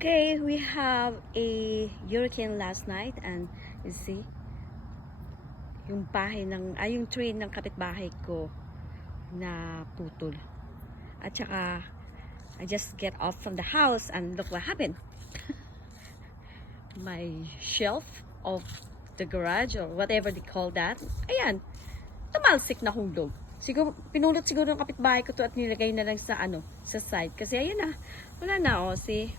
Okay, we have a hurricane last night and you see yung yung tree ng kapitbahay ko na putol. At saka I just get off from the house and look what happened. My shelf of the garage or whatever they call that. Ayan, tumalsik na hulog. Siguro, pinulot siguro ng kapitbahay ko to at nilagay na lang sa sa side. Kasi ayan na, wala na see.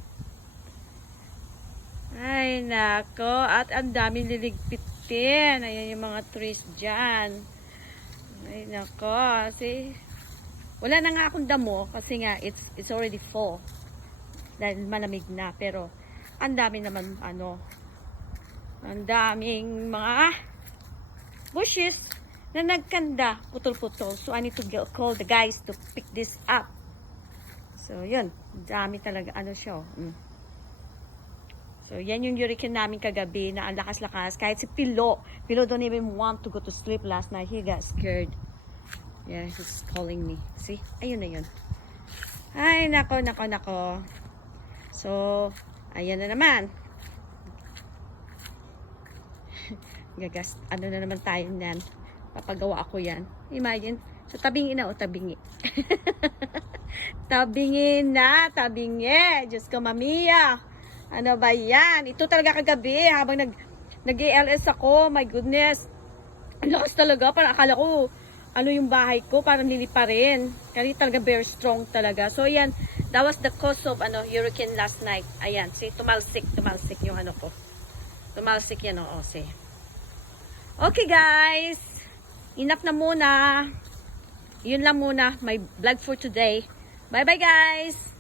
Ay, nako. At ang daming liligpitin. Ayan yung mga trees dyan. Ay, nako. See? Wala na nga akong damo kasi nga it's already full. Dahil malamig na. Pero, ang dami naman, ang daming mga bushes na nagkanda. Putol-putol. So, I need to call the guys to pick this up. So, yun. Dami talaga. Siya. So, yan yung hurricane namin kagabi na ang lakas-lakas. Kahit si Pilo don't even want to go to sleep last night. He got scared. Yeah, he's calling me. See? Ayun na yun. Ay, nako. So, ayan na naman. Gagas, na naman tayo niyan. Papagawa ako yan. Imagine. So, tabingi na o tabingi. Tabingi na, tabingi. Diyos ko, mamiya. Ano ba yan? Ito talaga kagabi habang nag-ALS ako. My goodness. Ang lakas talaga. Parang akala ko, yung bahay ko, parang lilipa rin. Kasi talaga very strong talaga. So, yan. That was the cause of hurricane last night. Ayan. See, tumalsik yung ko. Tumalsik yan, see. Okay, guys. Enough na muna. Yun lang muna. My vlog for today. Bye-bye, guys.